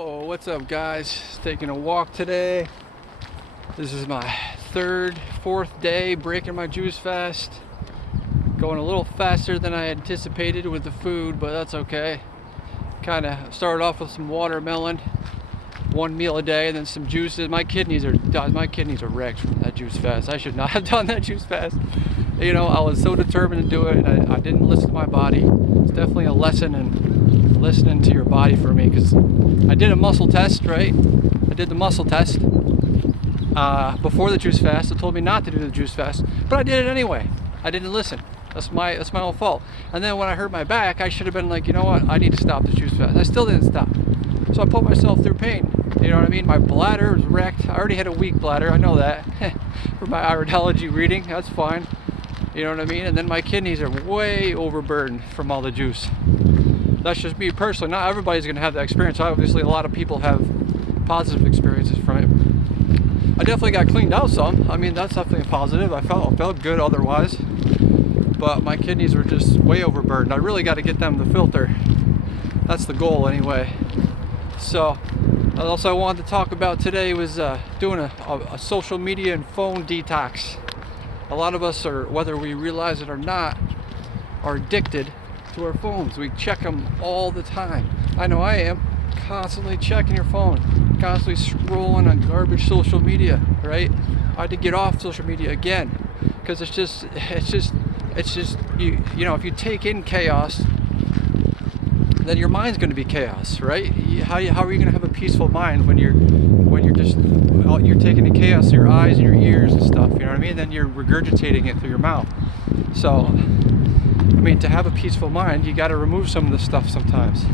So what's up, guys? Just taking a walk today. This is my fourth day breaking my juice fast. Going a little faster than I anticipated with the food, but that's okay. Kind of started off with some watermelon, one meal a day, and then some juices. My kidneys are wrecked from that juice fast. I should not have done that juice fast. You know, I was so determined to do it, and I didn't listen to my body. It's definitely a lesson in listening to your body for me, because I did a muscle test, right? I did the muscle test before the juice fast. It told me not to do the juice fast, but I did it anyway. I didn't listen. That's my own fault. And then when I hurt my back, I should have been like, you know what? I need to stop the juice fast. I still didn't stop. So I put myself through pain. You know what I mean? My bladder was wrecked. I already had a weak bladder. I know that. For my iridology reading, that's fine. You know what I mean? And then my kidneys are way overburdened from all the juice. That's just me personally. Not everybody's going to have that experience. Obviously, a lot of people have positive experiences from it. I definitely got cleaned out some. I mean, that's definitely a positive. I felt good otherwise. But my kidneys were just way overburdened. I really got to get them to filter. That's the goal anyway. So, also I wanted to talk about today was doing a social media and phone detox. A lot of us are, whether we realize it or not, are addicted to our phones. We check them all the time. I know I am. Constantly checking your phone, constantly scrolling on garbage social media, right? I had to get off social media again, because it's just you know, if you take in chaos, then your mind's going to be chaos, right? How are you going to have a peaceful mind when you're taking in chaos through your eyes and your ears and stuff? You know what I mean? Then you're regurgitating it through your mouth. So, I mean, to have a peaceful mind, you got to remove some of this stuff sometimes.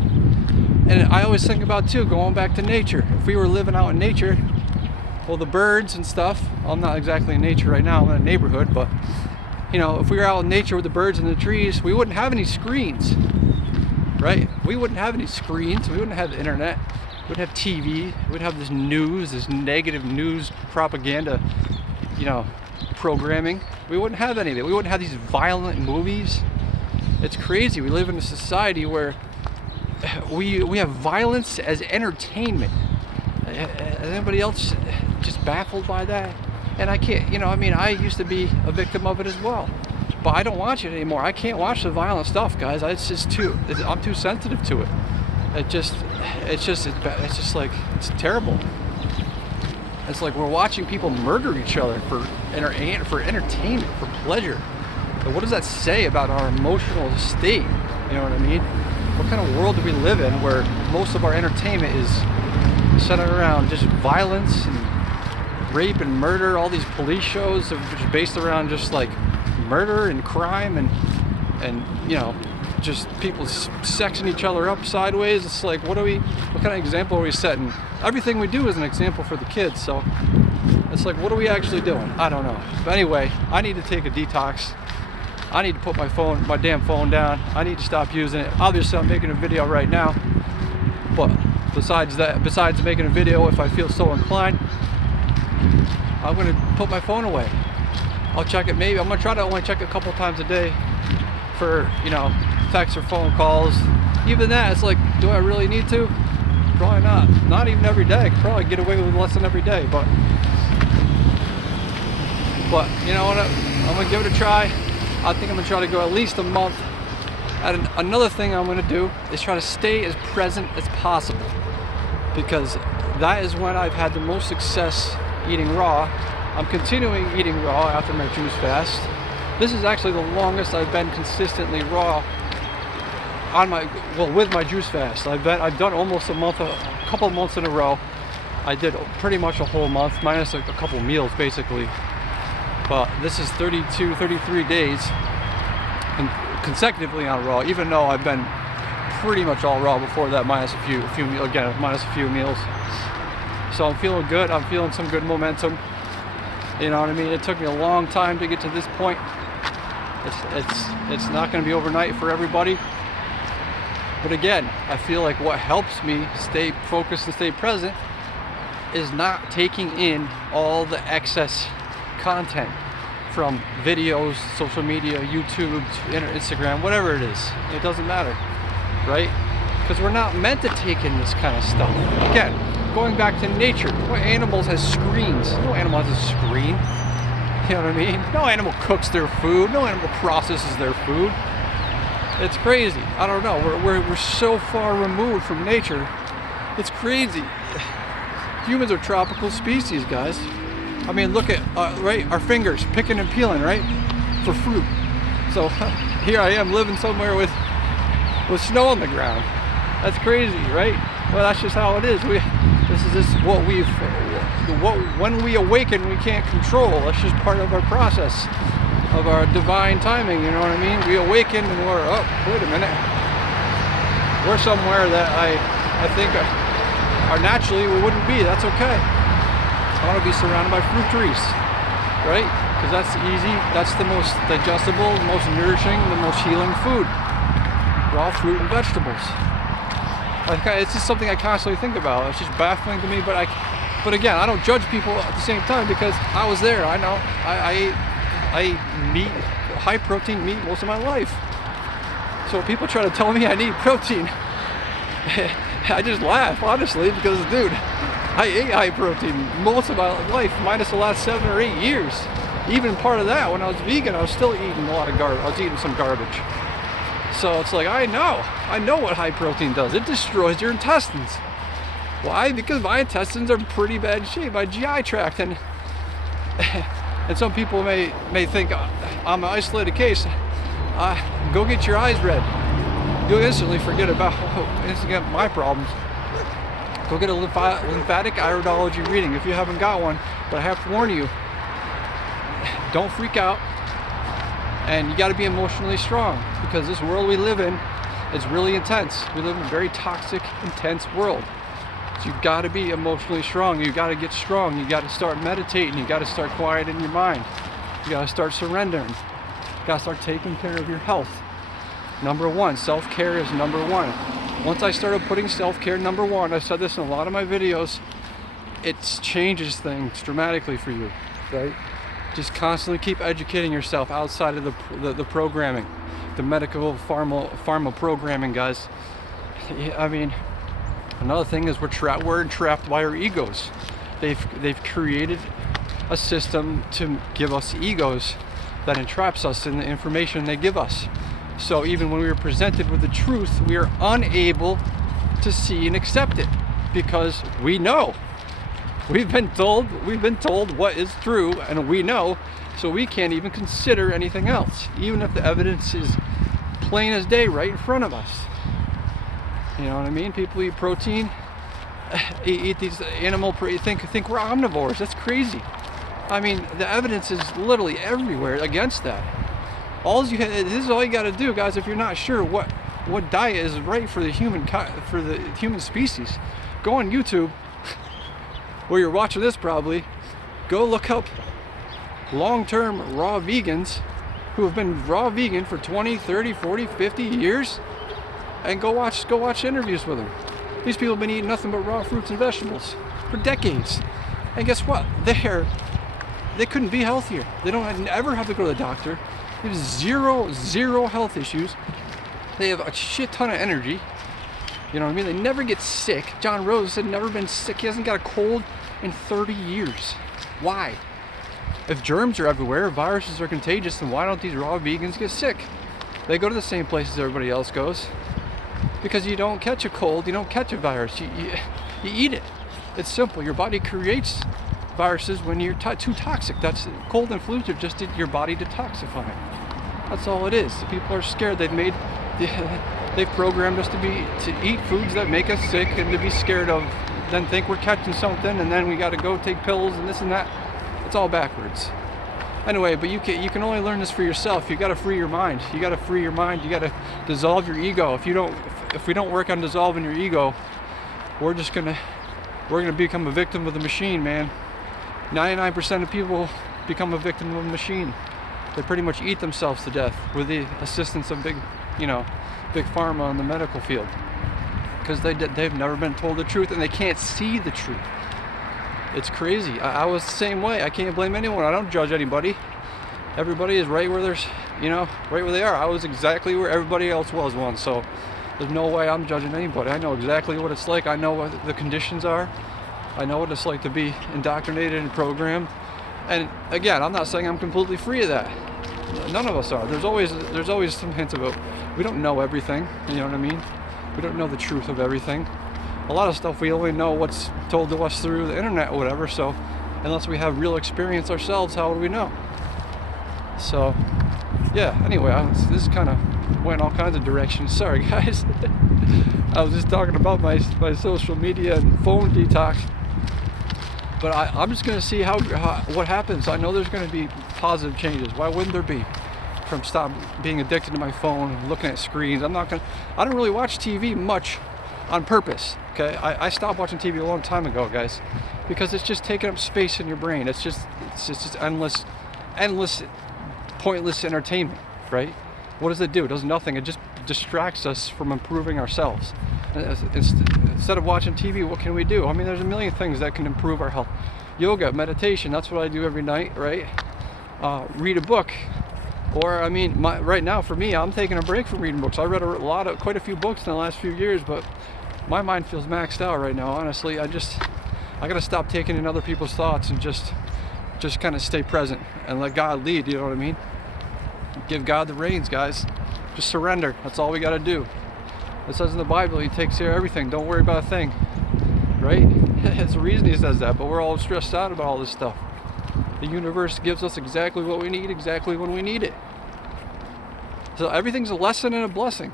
And I always think about too, going back to nature. If we were living out in nature, well, the birds and stuff. I'm not exactly in nature right now. I'm in a neighborhood, but you know, if we were out in nature with the birds and the trees, we wouldn't have any screens, right? We wouldn't have any screens. We wouldn't have the internet. We wouldn't have TV. We'd have this news, this negative news propaganda, you know, programming. We wouldn't have any of it. We wouldn't have these violent movies. It's crazy. We live in a society where we have violence as entertainment. Is anybody else just baffled by that? And I can't, you know, I mean, I used to be a victim of it as well, but I don't watch it anymore. I can't watch the violent stuff, guys. I'm too sensitive to it. It's just like, it's terrible. It's like we're watching people murder each other for entertainment, for pleasure. But what does that say about our emotional state? You know what I mean? What kind of world do we live in where most of our entertainment is centered around just violence and rape and murder? All these police shows are just based around just like murder and crime and you know, just people sexing each other up sideways. It's like, what kind of example are we setting? Everything we do is an example for the kids, so it's like, what are we actually doing? I don't know. But anyway, I need to take a detox. I need to put my damn phone down. I need to stop using it. Obviously, I'm making a video right now, but besides making a video, if I feel so inclined, I'm gonna put my phone away. I'll check it maybe. I'm gonna try to only check it a couple times a day for, you know, texts or phone calls. Even that, it's like, do I really need to? Probably not. Not even every day. I could probably get away with less than every day, but you know what? I'm gonna give it a try. I think I'm gonna try to go at least a month. And another thing I'm gonna do is try to stay as present as possible, because that is when I've had the most success eating raw. I'm continuing eating raw after my juice fast. This is actually the longest I've been consistently raw with my juice fast. I've done almost a month, a couple months in a row. I did pretty much a whole month, minus a couple meals basically. But this is 32, 33 days and consecutively on raw, even though I've been pretty much all raw before that, minus a few meals. So I'm feeling good. I'm feeling some good momentum. You know what I mean? It took me a long time to get to this point. It's not going to be overnight for everybody. But again, I feel like what helps me stay focused and stay present is not taking in all the excess content from videos, social media, YouTube, Instagram, whatever it is. It doesn't matter, right? because we're not meant to take in this kind of stuff. Again, going back to nature, what animals has screens? No animal has a screen. You know what I mean? No animal cooks their food. No animal processes their food. It's crazy. I don't know. We're so far removed from nature. It's crazy. Humans are tropical species, guys. I mean, look at right, our fingers picking and peeling, right, for fruit. So here I am living somewhere with snow on the ground. That's crazy, right? Well, that's just how it is. When we awaken, we can't control. That's just part of our process, of our divine timing. You know what I mean? We awaken and we're, oh, wait a minute. We're somewhere that I think are naturally we wouldn't be. That's okay. I want to be surrounded by fruit trees, right? Because that's easy. That's the most digestible, the most nourishing, the most healing food. Raw fruit and vegetables. It's just something I constantly think about. It's just baffling to me, but again, I don't judge people at the same time because I was there. I know. I ate meat, high protein meat most of my life. So when people try to tell me I need protein, I just laugh, honestly, because dude, I ate high protein most of my life, minus the last 7 or 8 years. Even part of that, when I was vegan, I was still eating a lot of garbage. I was eating some garbage. So it's like, I know what high protein does. It destroys your intestines. Why? Because my intestines are in pretty bad shape, my GI tract. And some people may think I'm an isolated case. Go get your eyes read. You'll instantly forget about my problems. Go get a lymphatic iridology reading if you haven't got one. But I have to warn you, don't freak out. And you got to be emotionally strong because this world we live in is really intense. We live in a very toxic, intense world. So you've got to be emotionally strong. You got to get strong. You got to start meditating. You got to start quieting your mind. You got to start surrendering. You got to start taking care of your health. Number one, self-care is number one. Once I started putting self-care number one, I said this in a lot of my videos, it changes things dramatically for you, right? Just constantly keep educating yourself outside of the programming, the medical pharma programming, guys. I mean, another thing is we're entrapped by our egos. They've created a system to give us egos that entraps us in the information they give us. So even when we are presented with the truth, we are unable to see and accept it because we know. We've been told what is true, and we know, so we can't even consider anything else, even if the evidence is plain as day right in front of us. You know what I mean? People eat protein, eat these animal, think we're omnivores. That's crazy. I mean, the evidence is literally everywhere against that. This is all you got to do, guys. If you're not sure what diet is right for the human species, go on YouTube. Where you're watching this probably, go look up long-term raw vegans who have been raw vegan for 20, 30, 40, 50 years and go watch interviews with them. These people have been eating nothing but raw fruits and vegetables for decades. And guess what? They couldn't be healthier. They don't ever have to go to the doctor. They have zero health issues. They have a shit ton of energy. You know what I mean? They never get sick. John Rose had never been sick. He hasn't got a cold in 30 years. Why? If germs are everywhere, viruses are contagious, then why don't these raw vegans get sick? They go to the same places everybody else goes. Because you don't catch a cold, you don't catch a virus. You eat it. It's simple. Your body creates viruses when you're too toxic. That's cold and flus are just your body detoxifying. That's all it is. People are scared. They've programmed us to eat foods that make us sick and to be scared of, then think we're catching something, and then we got to go take pills and this and that. It's all backwards. Anyway, but you can only learn this for yourself. You got to free your mind. You got to free your mind. You got to dissolve your ego. If we don't work on dissolving your ego, we're gonna become a victim of the machine, man. 99% of people become a victim of a machine. They pretty much eat themselves to death with the assistance of big pharma in the medical field, because they've never been told the truth and they can't see the truth. It's crazy. I was the same way. I can't blame anyone. I don't judge anybody. Everybody is right where right where they are. I was exactly where everybody else was once. So There's no way I'm judging anybody. I know exactly what it's like. I know what the conditions are. I know what it's like to be indoctrinated and programmed. And again, I'm not saying I'm completely free of that. None of us are. There's always some hints of it. We don't know everything, you know what I mean? We don't know the truth of everything. A lot of stuff we only know what's told to us through the internet or whatever, so unless we have real experience ourselves, how would we know? So, yeah, anyway, this kind of went all kinds of directions. Sorry, guys. I was just talking about my social media and phone detox. But I'm just going to see what happens. I know there's going to be positive changes. Why wouldn't there be? From stop being addicted to my phone and looking at screens. I don't really watch TV much on purpose. Okay, I stopped watching TV a long time ago, guys, because it's just taking up space in your brain. It's just endless, pointless entertainment, right? What does it do? It does nothing. It just distracts us from improving ourselves. Instead of watching TV, what can we do? I mean, there's a million things that can improve our health. Yoga, meditation, that's what I do every night, right? Read a book. Or, I mean, right now for me, I'm taking a break from reading books. I read quite a few books in the last few years, but my mind feels maxed out right now, honestly. I gotta stop taking in other people's thoughts and just kind of stay present and let God lead, you know what I mean? Give God the reins, guys. Just surrender. That's all we gotta do. It says in the Bible, He takes care of everything. Don't worry about a thing, right? It's the reason He says that, but we're all stressed out about all this stuff. The universe gives us exactly what we need, exactly when we need it. So everything's a lesson and a blessing,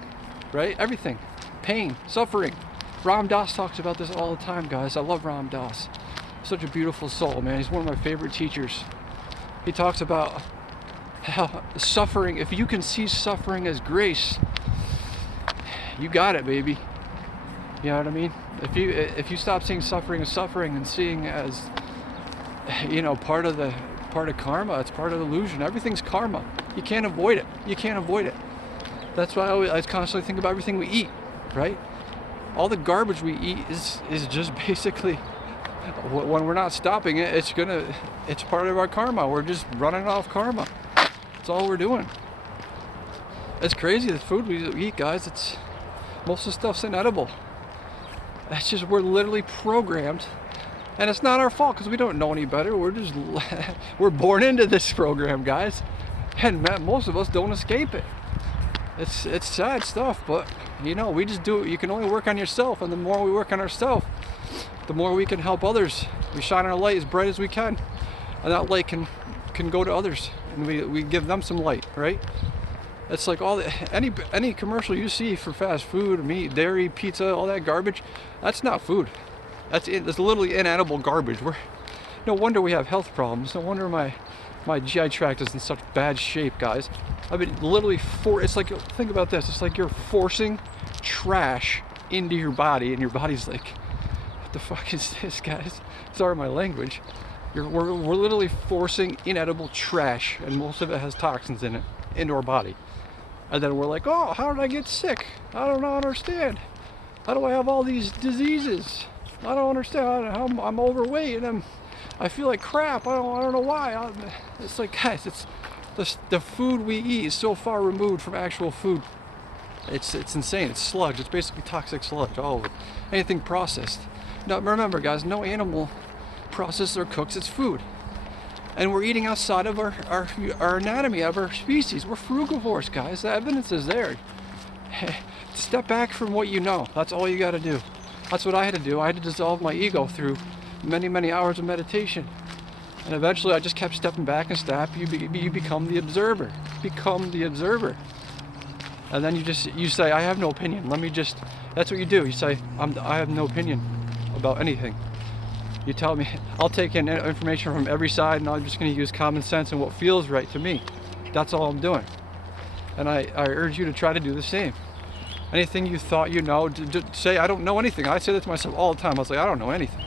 right? Everything. Pain, suffering. Ram Dass talks about this all the time, guys. I love Ram Dass. Such a beautiful soul, man. He's one of my favorite teachers. He talks about how suffering, if you can see suffering as grace, you got it, baby. You know what I mean? If you stop seeing suffering as suffering and seeing as, you know, part of karma, it's part of the illusion. Everything's karma. You can't avoid it. You can't avoid it. That's why I constantly think about everything we eat, right? All the garbage we eat is just basically, when we're not stopping it, it's part of our karma. We're just running off karma. That's all we're doing. It's crazy, the food we eat, guys. Most of the stuff's inedible. That's just, we're literally programmed. And it's not our fault because we don't know any better. We're born into this program, guys. And most of us don't escape it. It's sad stuff, but you know, we just do it. You can only work on yourself, and the more we work on ourselves, the more we can help others. We shine our light as bright as we can, and that light can go to others, and we give them some light, right? It's like any commercial you see for fast food, meat, dairy, pizza, all that garbage, that's not food. It's literally inedible garbage. No wonder we have health problems. No wonder my GI tract is in such bad shape, guys. I mean, literally, it's like, think about this. It's like you're forcing trash into your body, and your body's like, what the fuck is this, guys? Sorry, my language. We're literally forcing inedible trash, and most of it has toxins in it, into our body. And then we're like, oh, how did I get sick? I don't understand. How do I have all these diseases? I don't understand how I'm overweight and I feel like crap. I don't know why. It's like, guys, it's the food we eat is so far removed from actual food. It's insane. It's sludge. It's basically toxic sludge. All of it. Anything processed. Now remember, guys, no animal processes or cooks its food. And we're eating outside of our anatomy, of our species. We're frugivores, guys. The evidence is there. Step back from what you know. That's all you got to do. That's what I had to do. I had to dissolve my ego through many, many hours of meditation. And eventually I just kept stepping back and you become the observer. Become the observer. And then you say, I have no opinion. That's what you do. You say, I have no opinion about anything. You tell me, I'll take in information from every side and I'm just going to use common sense and what feels right to me. That's all I'm doing. And I urge you to try to do the same. Anything you thought you know, say, I don't know anything. I say that to myself all the time. I was like, I don't know anything.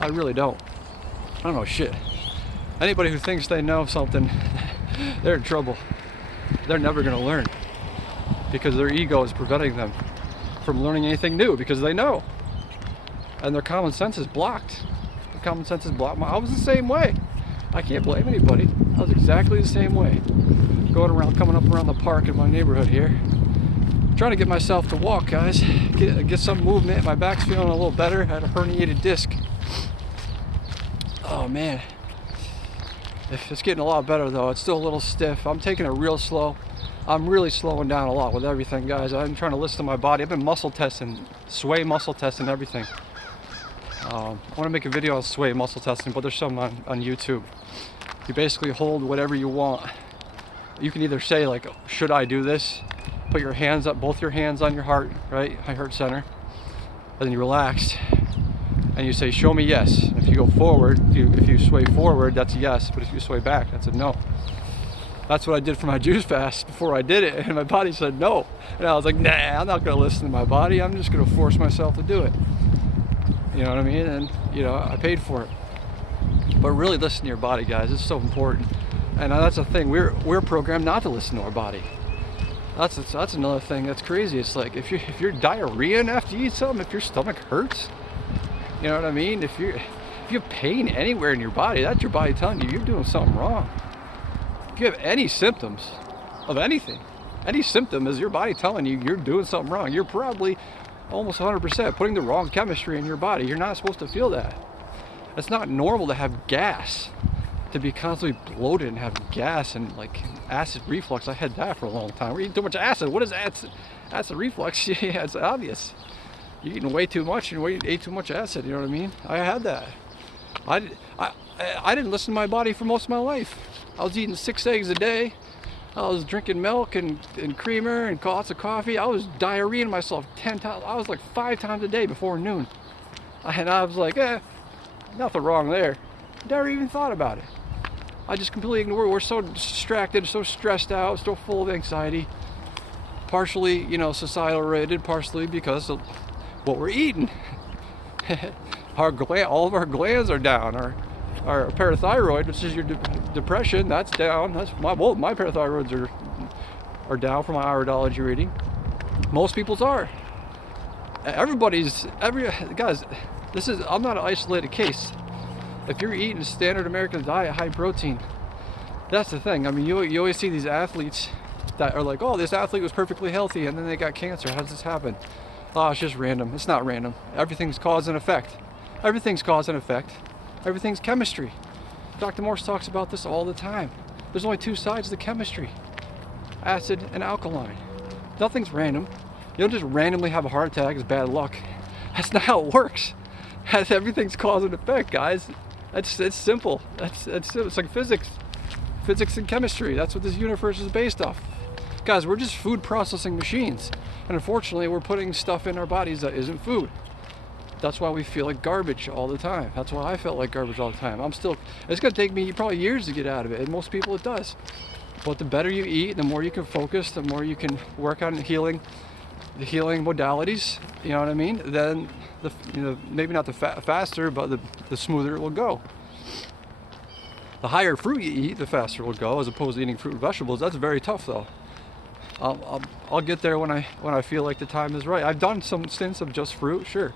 I really don't. I don't know shit. Anybody who thinks they know something, they're in trouble. They're never going to learn because their ego is preventing them from learning anything new because they know. And their common sense is blocked. Their common sense is blocked. I was the same way. I can't blame anybody. I was exactly the same way. Coming up around the park in my neighborhood here, trying to get myself to walk, guys. Get some movement. My back's feeling a little better. I had a herniated disc. Oh man, it's getting a lot better though. It's still a little stiff. I'm taking it real slow. I'm really slowing down a lot with everything, guys. I'm trying to listen to my body. I've been muscle testing, sway muscle testing, everything. I want to make a video on sway muscle testing, but there's some on YouTube. You basically hold whatever you want. You can either say like, should I do this? Put your hands up, both your hands on your heart, right? Heart center. And then you relax. And you say, show me yes. If you go forward, if you sway forward, that's a yes. But if you sway back, that's a no. That's what I did for my juice fast before I did it. And my body said no. And I was like, nah, I'm not going to listen to my body. I'm just going to force myself to do it. You know what I mean? And, you know, I paid for it. But really listen to your body, guys. It's so important. And that's the thing. We're programmed not to listen to our body. That's another thing that's crazy. It's like if you're diarrheaing after you eat something, if your stomach hurts, you know what I mean? If you have pain anywhere in your body, that's your body telling you you're doing something wrong. If you have any symptoms of anything, any symptom is your body telling you you're doing something wrong. You're probably almost 100% putting the wrong chemistry in your body. You're not supposed to feel that. It's not normal to have gas, to be constantly bloated and have gas and like acid reflux. I had that for a long time. We're eating too much acid. What is acid reflux? Yeah, it's obvious. You're eating way too much and ate too much acid, you know what I mean? I had that. I didn't listen to my body for most of my life. I was eating 6 eggs a day. I was drinking milk and creamer and lots of coffee. I was diarrheaing myself 10 times. I was like 5 times a day before noon. And I was like, nothing wrong there. Never even thought about it. I just completely ignored it. We're so distracted, so stressed out, so full of anxiety. Partially, you know, societal related, partially because of what we're eating. All of our glands are down. Our parathyroid, which is your depression, that's down. That's my parathyroids are down from my iridology reading. Most people's are. Guys, I'm not an isolated case. If you're eating a standard American diet, high protein, that's the thing. I mean, you always see these athletes that are like, oh, this athlete was perfectly healthy and then they got cancer. How does this happen? Oh, it's just random. It's not random. Everything's cause and effect. Everything's cause and effect. Everything's chemistry. Dr. Morse talks about this all the time. There's only 2 sides to chemistry: acid and alkaline. Nothing's random. You don't just randomly have a heart attack. It's bad luck. That's not how it works. Everything's cause and effect, guys. It's simple. It's like physics and chemistry. That's what this universe is based off. Guys, we're just food processing machines. And unfortunately, we're putting stuff in our bodies that isn't food. That's why we feel like garbage all the time. That's why I felt like garbage all the time. It's gonna take me probably years to get out of it, and most people it does. But the better you eat, the more you can focus, the more you can work on the healing modalities, you know what I mean? Then, maybe not the faster, but the smoother it will go. The higher fruit you eat, the faster it will go, as opposed to eating fruit and vegetables. That's very tough though. I'll get there when I feel like the time is right. I've done some stints of just fruit, sure.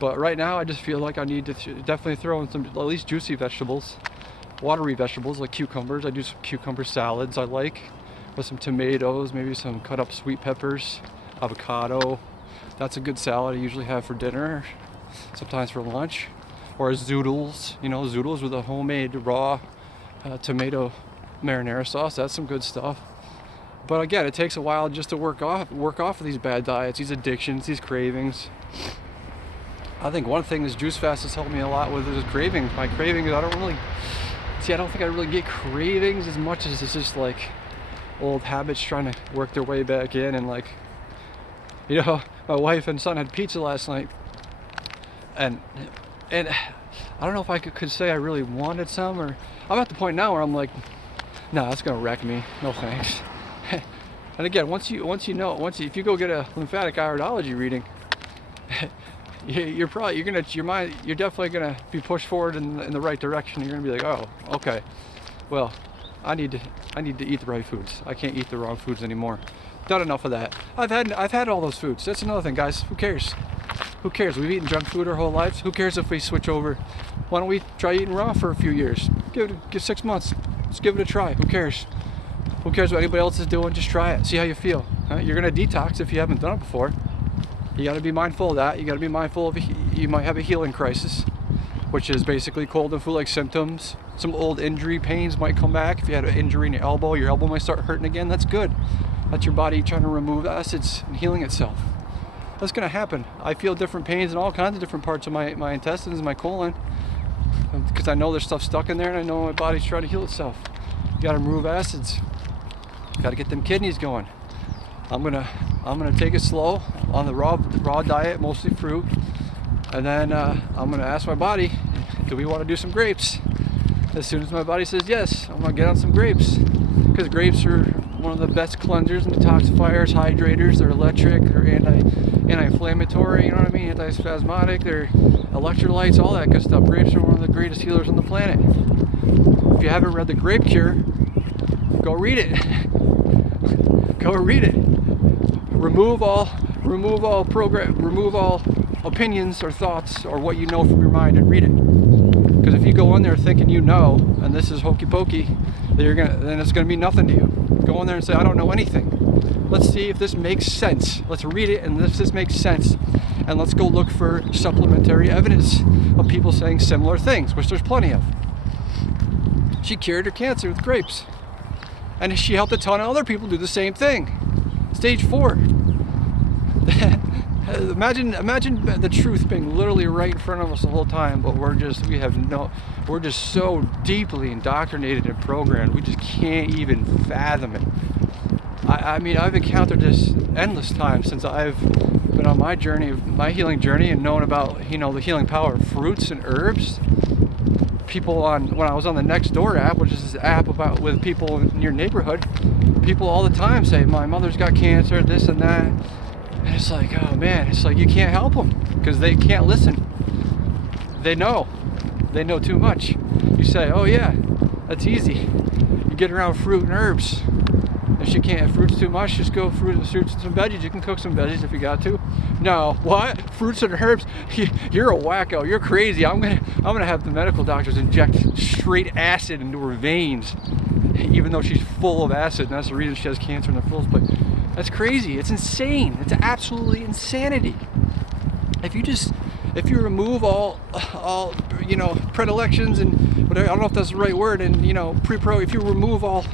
But right now I just feel like I need to definitely throw in some at least juicy vegetables, watery vegetables like cucumbers. I do some cucumber salads I like, with some tomatoes, maybe some cut up sweet peppers, avocado. That's a good salad I usually have for dinner, sometimes for lunch. Or zoodles, zoodles with a homemade raw tomato marinara sauce. That's some good stuff. But again, it takes a while just to work off of these bad diets, these addictions, these cravings. I think one thing this juice fast has helped me a lot with is cravings. My cravings, I don't think I really get cravings as much as it's just like old habits trying to work their way back in. And like, my wife and son had pizza last night, and I don't know if I could say I really wanted some, or I'm at the point now where I'm like, no, that's gonna wreck me. No thanks. And again, if you go get a lymphatic iridology reading, you're definitely gonna be pushed forward in the right direction. You're gonna be like, oh, okay, well, I need to eat the right foods. I can't eat the wrong foods anymore. Done enough of that. I've had all those foods. That's another thing, guys. Who cares? Who cares? We've eaten junk food our whole lives. Who cares if we switch over? Why don't we try eating raw for a few years? Give 6 months. Let's give it a try. Who cares? Who cares what anybody else is doing? Just try it. See how you feel. You're going to detox if you haven't done it before. You got to be mindful of that. You got to be mindful of you might have a healing crisis, which is basically cold and flu-like symptoms. Some old injury pains might come back. If you had an injury in your elbow might start hurting again. That's good. That's your body trying to remove acids and healing itself. That's going to happen. I feel different pains in all kinds of different parts of my intestines, my colon, because I know there's stuff stuck in there, and I know my body's trying to heal itself. You got to remove acids. You got to get them kidneys going. I'm gonna take it slow on the raw diet, mostly fruit, and then I'm gonna ask my body, do we want to do some grapes? As soon as my body says yes, I'm gonna get on some grapes, because grapes are one of the best cleansers and detoxifiers, hydrators. They're electric, they're anti-inflammatory, you know what I mean, anti-spasmodic, they're electrolytes, all that good stuff. Grapes are one of the greatest healers on the planet. If you haven't read The Grape Cure, go read it. Go read it. Remove all opinions or thoughts or what you know from your mind and read it. Because if you go in there thinking you know, and this is hokey pokey, then it's gonna be nothing to you. Go in there and say, I don't know anything. Let's see if this makes sense. Let's read it, and if this makes sense, and let's go look for supplementary evidence of people saying similar things, which there's plenty of. She cured her cancer with grapes, and she helped a ton of other people do the same thing. Stage 4. Imagine the truth being literally right in front of us the whole time, but we're just so deeply indoctrinated and programmed, we just can't even fathom it. I mean, I've encountered this endless times since I've been on my journey, my healing journey, and known about, the healing power of fruits and herbs. When I was on the Nextdoor app, which is this app with people in your neighborhood, people all the time say, my mother's got cancer, this and that. And it's like, oh man, it's like you can't help them because they can't listen. They know too much. You say, oh yeah, that's easy. You get around fruit and herbs. If she can't have fruits too much, just go fruits and some veggies. You can cook some veggies if you got to. No, what? Fruits and herbs? You're a wacko. You're crazy. I'm gonna have the medical doctors inject straight acid into her veins, even though she's full of acid, and that's the reason she has cancer in the first place. That's crazy. It's insane. It's absolutely insanity. If you remove all predilections and whatever, I don't know if that's the right word, and if you remove all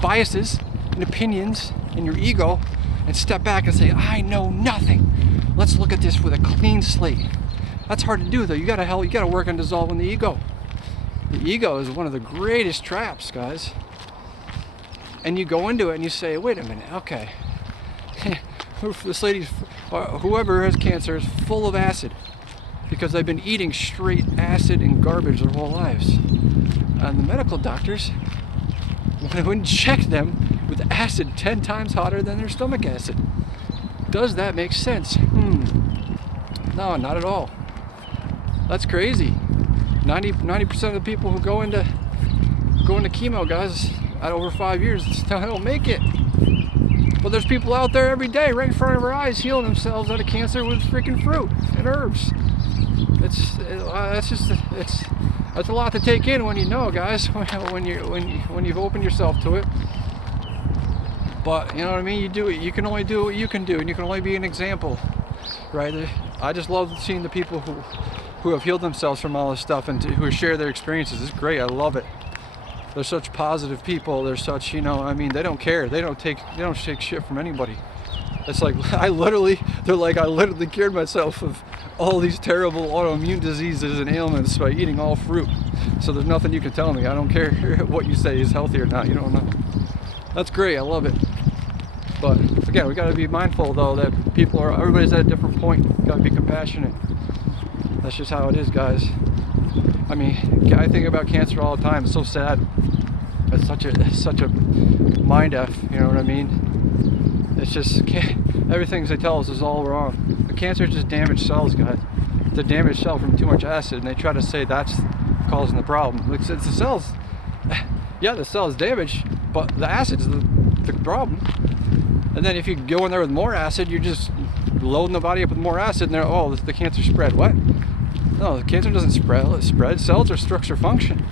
biases and opinions and your ego and step back and say, I know nothing. Let's look at this with a clean slate. That's hard to do though. You gotta work on dissolving the ego. The ego is one of the greatest traps, guys. And you go into it and you say, wait a minute, okay. This lady's, whoever has cancer is full of acid because they've been eating straight acid and garbage their whole lives. And the medical doctors want to inject them with acid 10 times hotter than their stomach acid. Does that make sense? No, not at all. That's crazy. 90% of the people who go into chemo, guys, at over 5 years, still don't make it. But there's people out there every day, right in front of our eyes, healing themselves out of cancer with freaking fruit and herbs. That's a lot to take in when you know, guys. When you've opened yourself to it. But you know what I mean. You do it. You can only do what you can do, and you can only be an example, right? I just love seeing the people who have healed themselves from all this stuff and who share their experiences. It's great. I love it. They're such positive people. They're such, they don't care. They don't take shit from anybody. It's like, I literally cured myself of all these terrible autoimmune diseases and ailments by eating all fruit. So there's nothing you can tell me. I don't care what you say is healthy or not. You don't know. That's great. I love it. But again, we got to be mindful though that everybody's at a different point. Got to be compassionate. That's just how it is, guys. I mean, I think about cancer all the time. It's so sad. It's such a mind F, you know what I mean? It's just, everything they tell us is all wrong. The cancer is just damaged cells, guys. It's a damaged cell from too much acid, and they try to say that's causing the problem. It's the cells. Yeah, the cell is damaged, but the acid is the problem. And then if you go in there with more acid, you're just loading the body up with more acid, and the cancer spread. What? No, the cancer doesn't spread. It spreads. Cells are structure function.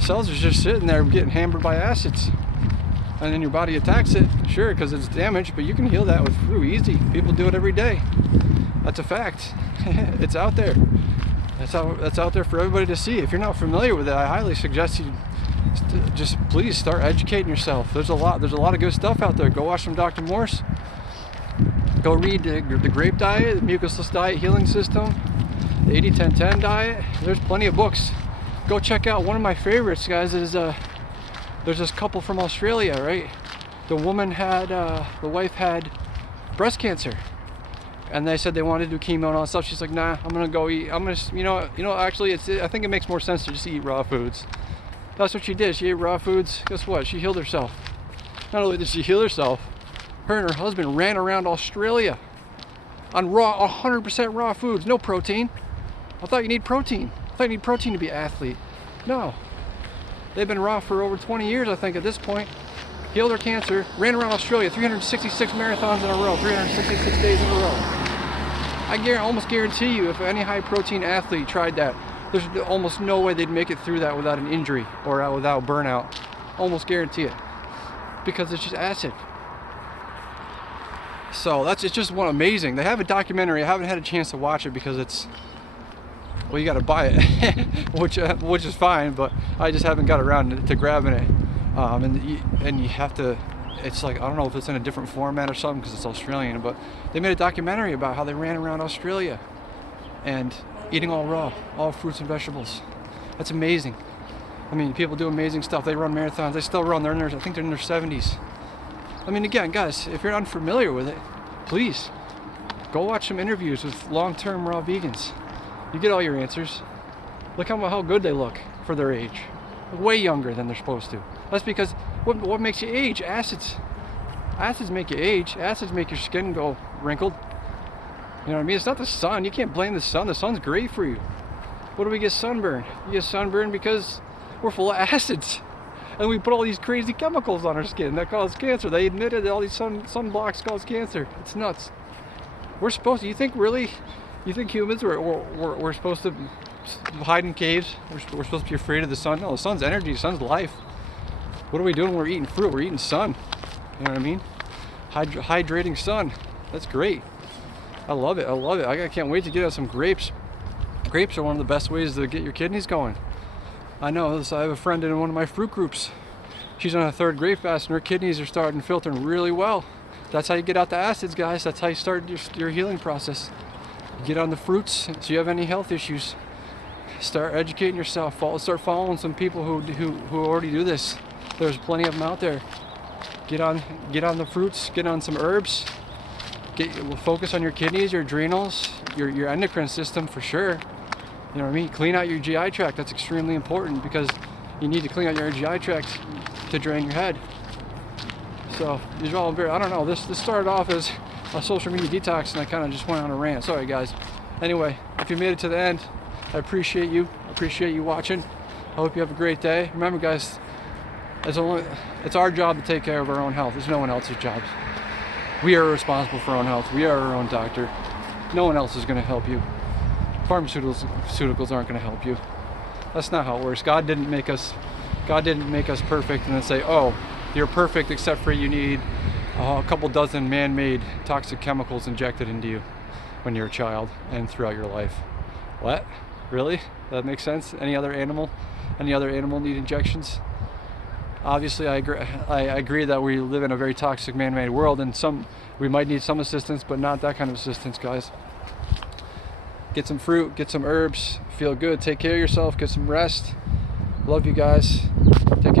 Cells are just sitting there getting hammered by acids. and then your body attacks it, sure, because it's damaged, but you can heal that with fruit easy. People do it every day. That's a fact. It's out there. That's out there for everybody to see. If you're not familiar with it, I highly suggest you just please start educating yourself. There's a lot of good stuff out there. Go watch some Dr. Morse. Go read the grape diet, the mucusless diet healing system, the 80-10-10 diet. There's plenty of books. Go check out one of my favorites, guys. Is there's this couple from Australia, right? The wife had breast cancer, and they said they wanted to do chemo and all that stuff. She's like, nah, I'm gonna go eat. Actually, I think it makes more sense to just eat raw foods. That's what she did. She ate raw foods. Guess what? She healed herself. Not only did she heal herself, her and her husband ran around Australia on 100% raw foods, no protein. I thought you need protein. I thought you need protein to be an athlete. No. They've been raw for over 20 years, I think, at this point. Healed their cancer, ran around Australia, 366 marathons in a row, 366 days in a row. I almost guarantee you, if any high-protein athlete tried that, there's almost no way they'd make it through that without an injury or without burnout. Almost guarantee it. Because it's just acid. So it's just one amazing. They have a documentary. I haven't had a chance to watch it because well, you got to buy it, which is fine, but I just haven't got around to grabbing it. And you have to. It's like, I don't know if it's in a different format or something because it's Australian, but they made a documentary about how they ran around Australia and eating all raw, all fruits and vegetables. That's amazing. I mean, people do amazing stuff. They run marathons. They still run. I think they're in their 70s. I mean, again, guys, if you're unfamiliar with it, please go watch some interviews with long-term raw vegans. You get all your answers. Look how good they look for their age. Way younger than they're supposed to. That's because what makes you age? Acids. Acids make you age. Acids make your skin go wrinkled. You know what I mean? It's not the sun. You can't blame the sun. The sun's great for you. What do we get sunburned? You get sunburned because we're full of acids. And we put all these crazy chemicals on our skin that cause cancer. They admitted that all these sunblocks cause cancer. It's nuts. We're supposed to, you think humans we're supposed to hide in caves? We're supposed to be afraid of the sun? No, the sun's energy, the sun's life. What are we doing when we're eating fruit? We're eating sun. You know what I mean? Hydrating sun. That's great. I love it. I can't wait to get out some grapes. Grapes are one of the best ways to get your kidneys going. I know this. I have a friend in one of my fruit groups. She's on a 3rd grape fast, and her kidneys are starting filtering really well. That's how you get out the acids, guys. That's how you start your healing process. You get on the fruits. So you have any health issues, start educating yourself. Start following some people who already do this. There's plenty of them out there. Get on the fruits. Get on some herbs. Focus on your kidneys, your adrenals, your endocrine system for sure. You know what I mean? Clean out your GI tract. That's extremely important because you need to clean out your GI tract to drain your head. So these are all very, I don't know, this started off as a social media detox and I kind of just went on a rant. Sorry guys. Anyway, if you made it to the end, I appreciate you. I appreciate you watching. I hope you have a great day. Remember guys, it's our job to take care of our own health. It's no one else's job. We are responsible for our own health. We are our own doctor. No one else is going to help you. Pharmaceuticals aren't going to help you. That's not how it works. God didn't make us perfect and then say, oh, you're perfect except for you need a couple dozen man-made toxic chemicals injected into you when you're a child and throughout your life. What? Really? That makes sense? Any other animal need injections? Obviously, I agree that we live in a very toxic man-made world, and we might need some assistance, but not that kind of assistance, guys. Get some fruit, get some herbs, feel good, take care of yourself, get some rest. Love you guys. Take